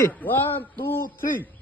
রেডি 1 2 3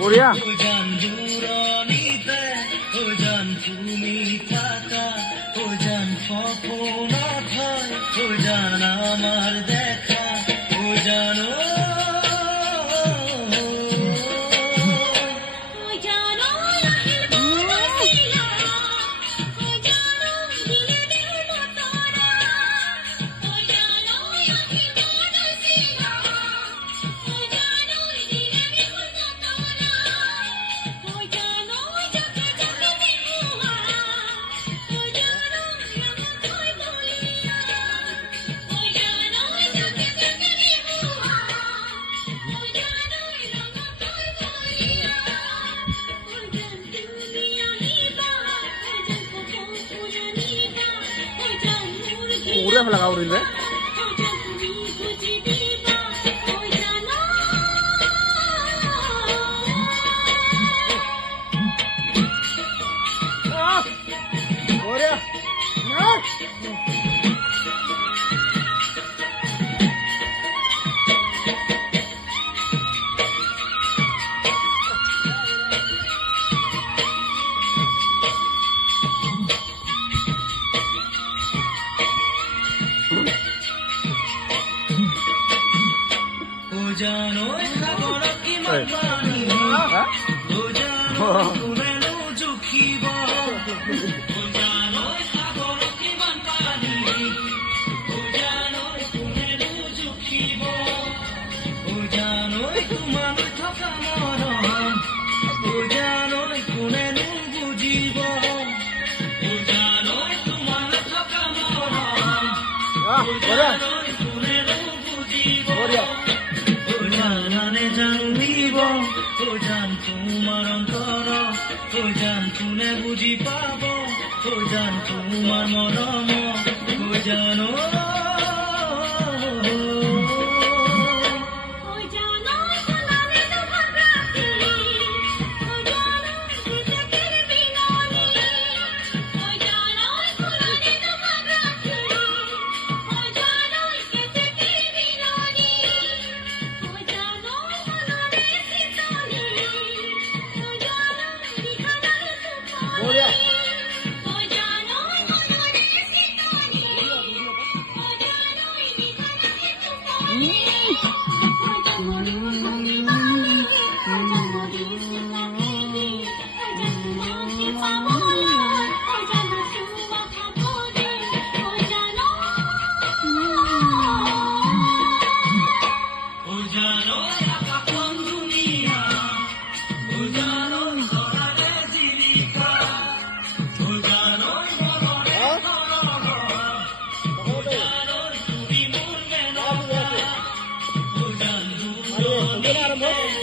বড়িয়া আমার দেখা ও জানো উড়ে ফেলা উড়িলবে জানো সাগর কি মানি ও জানো কুমেনো জুখিব ও জানো সাগর কি মানি ও জানো কুমেনো জুখিব ও জানো তোমার থকা মরম ও জানো কুমেনো বুঝিব ও জানো তোমার থকা মরম ও জানো কুমেনো বুঝিব জানানে জানিব ও জান তোমার অন্তর ও জান তুনে বুঝি পাব ও জান তোমার মরম ও জানো Get out of here.